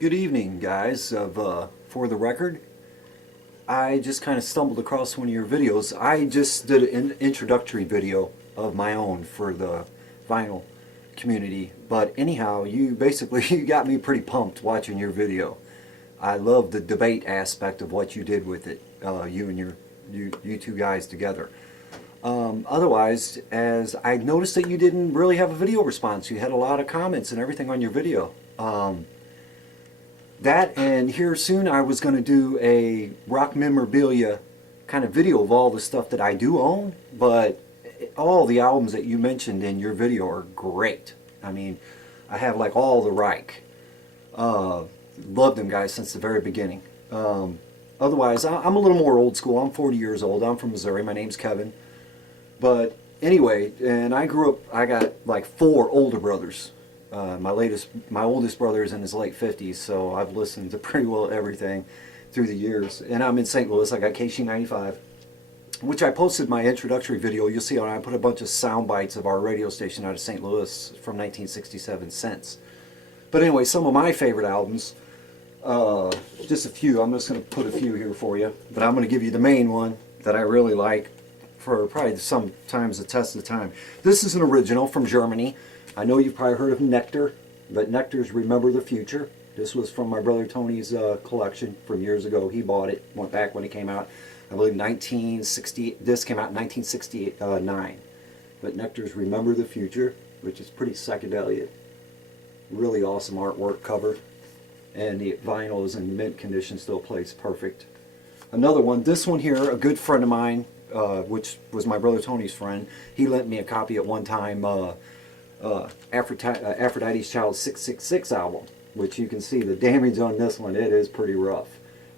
Good evening, guys. For the record, I just kind of stumbled across one of your videos. I just did an introductory video of my own for the vinyl community. But anyhow, you basically you got me pretty pumped watching your video. I love the debate aspect of what you did with it, you and you two guys together. Otherwise, as I noticed that you didn't really have a video response. You had a lot of comments and everything on your video. That and here soon I was going to do a rock memorabilia kind of video of all the stuff that I do own, but all the albums that you mentioned in your video are great. I mean, I have like all the Reich. Loved them guys since the very beginning. Otherwise, I'm a little more old school. I'm 40 years old. I'm from Missouri. My name's Kevin. But anyway, and I grew up, I got like 4 older brothers. My oldest brother is in his late 50s, so I've listened to pretty well everything through the years. And I'm in St. Louis. I got KC95, which I posted my introductory video. You'll see I put a bunch of sound bites of our radio station out of St. Louis from 1967 cents. But anyway, some of my favorite albums, just a few. I'm just going to put a few here for you, but I'm going to give you the main one that I really like for probably sometimes the test of time. This is an original from Germany. I know you've probably heard of Nectar, but Nectar's Remember the Future. This was from my brother Tony's collection from years ago. He bought it, went back when it came out. I believe 1960. This came out in 1969. But Nectar's Remember the Future, which is pretty psychedelic. Really awesome artwork cover. And the vinyl is in mint condition, still plays perfect. Another one, this one here, a good friend of mine, which was my brother Tony's friend, he lent me a copy at one time. Aphrodite's Child 666 album, which you can see the damage on this one. It is pretty rough,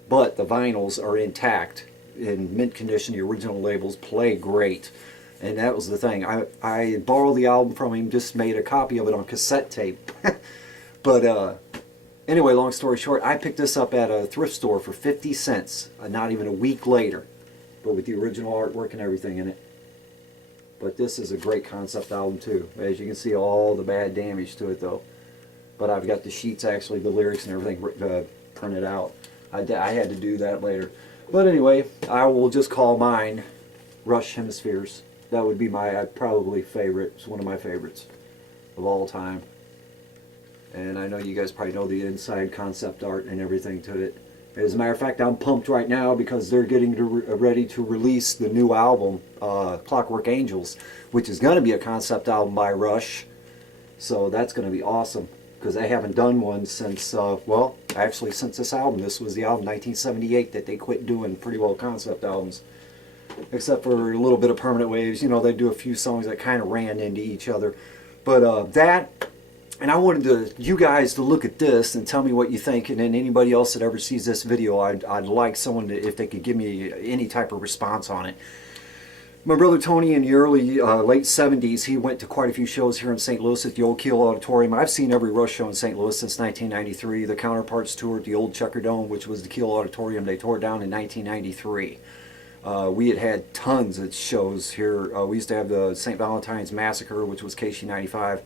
but the vinyls are intact in mint condition. The original labels play great, and that was the thing. I borrowed the album from him, just made a copy of it on cassette tape. But anyway, long story short, I picked this up at a thrift store for 50 cents, not even a week later, but with the original artwork and everything in it. But this is a great concept album too. As you can see, all the bad damage to it though. But I've got the sheets, actually, the lyrics and everything printed out. I had to do that later. But anyway, I will just call mine Rush Hemispheres. That would be my probably favorite. It's one of my favorites of all time. And I know you guys probably know the inside concept art and everything to it. As a matter of fact, I'm pumped right now because they're getting ready to release the new album, Clockwork Angels, which is going to be a concept album by Rush. So that's going to be awesome because they haven't done one since, well, actually since this album. This was the album 1978 that they quit doing pretty well concept albums. Except for a little bit of Permanent Waves. You know, they do a few songs that kind of ran into each other. But that... And I wanted you guys to look at this and tell me what you think, and then anybody else that ever sees this video, I'd like someone to, if they could give me any type of response on it. My brother Tony in the early, late 70s, he went to quite a few shows here in St. Louis at the old Keel Auditorium. I've seen every Rush show in St. Louis since 1993. The Counterparts tour at the old Checker Dome, which was the Keel Auditorium. They tore it down in 1993. We had tons of shows here. We used to have the St. Valentine's Massacre, which was KC95.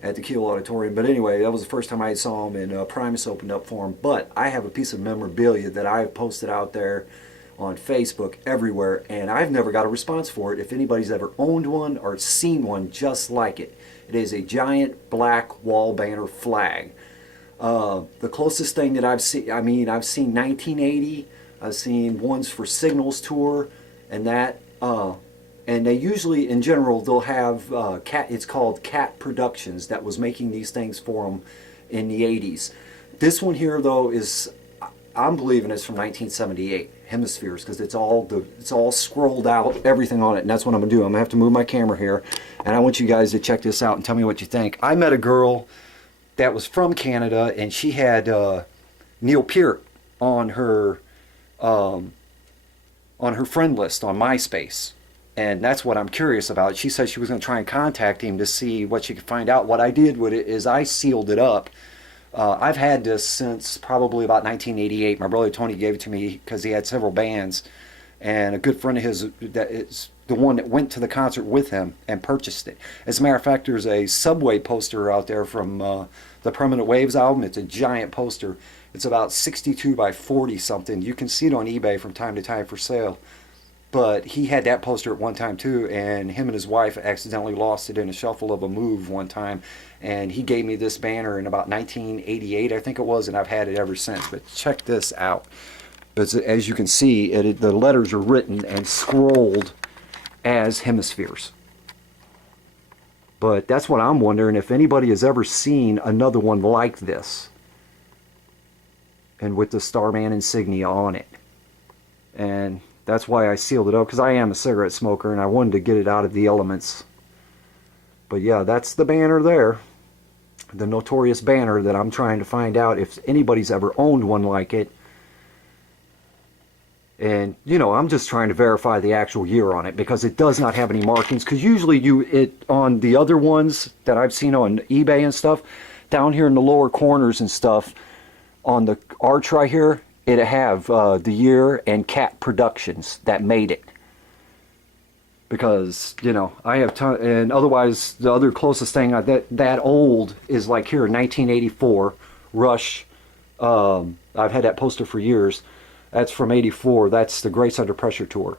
At the Keel Auditorium. But anyway, that was the first time I saw him, and Primus opened up for him. But I have a piece of memorabilia that I've posted out there on Facebook everywhere, and I've never got a response for it. If anybody's ever owned one or seen one just like it, it is a giant black wall banner flag. The closest thing that I've seen, I mean, I've seen 1980, I've seen ones for Signals Tour, and that, and they usually, in general, they'll have, it's called Cat Productions, that was making these things for them in the 80s. This one here, though, is, I'm believing it's from 1978, Hemispheres, because it's all scrolled out, everything on it, and that's what I'm going to do. I'm going to have to move my camera here, and I want you guys to check this out and tell me what you think. I met a girl that was from Canada, and she had Neil Peart on her friend list on MySpace. And that's what I'm curious about. She said she was going to try and contact him to see what she could find out. What I did with it is I sealed it up. I've had this since probably about 1988. My brother Tony gave it to me because he had several bands and a good friend of his that is the one that went to the concert with him and purchased it. As a matter of fact, there's a Subway poster out there from the Permanent Waves album. It's a giant poster. It's about 62 by 40 something. You can see it on eBay from time to time for sale. But he had that poster at one time too, and him and his wife accidentally lost it in a shuffle of a move one time, and he gave me this banner in about 1988, I think it was, and I've had it ever since. But check this out. As you can see, the letters are written and scrolled as hemispheres. But that's what I'm wondering, if anybody has ever seen another one like this, and with the Starman insignia on it. And that's why I sealed it up, because I am a cigarette smoker and I wanted to get it out of the elements. But yeah, that's the banner there. The notorious banner that I'm trying to find out if anybody's ever owned one like it. And, you know, I'm just trying to verify the actual year on it, because it does not have any markings. Because usually on the other ones that I've seen on eBay and stuff, down here in the lower corners and stuff, on the arch right here, it'll have the year and Cat Productions that made it. Because, you know, I have and otherwise the other closest thing that old is like here in 1984, Rush. I've had that poster for years. That's from 84. That's the Grace Under Pressure tour.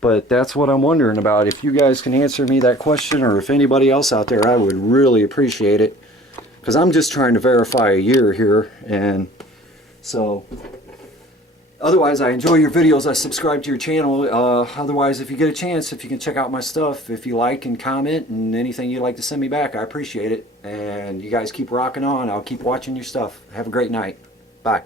But that's what I'm wondering about. If you guys can answer me that question, or if anybody else out there, I would really appreciate it. Because I'm just trying to verify a year here. And so, otherwise, I enjoy your videos. I subscribe to your channel. Otherwise, if you get a chance, if you can check out my stuff, if you like and comment, and anything you'd like to send me back, I appreciate it. And you guys keep rocking on. I'll keep watching your stuff. Have a great night. Bye.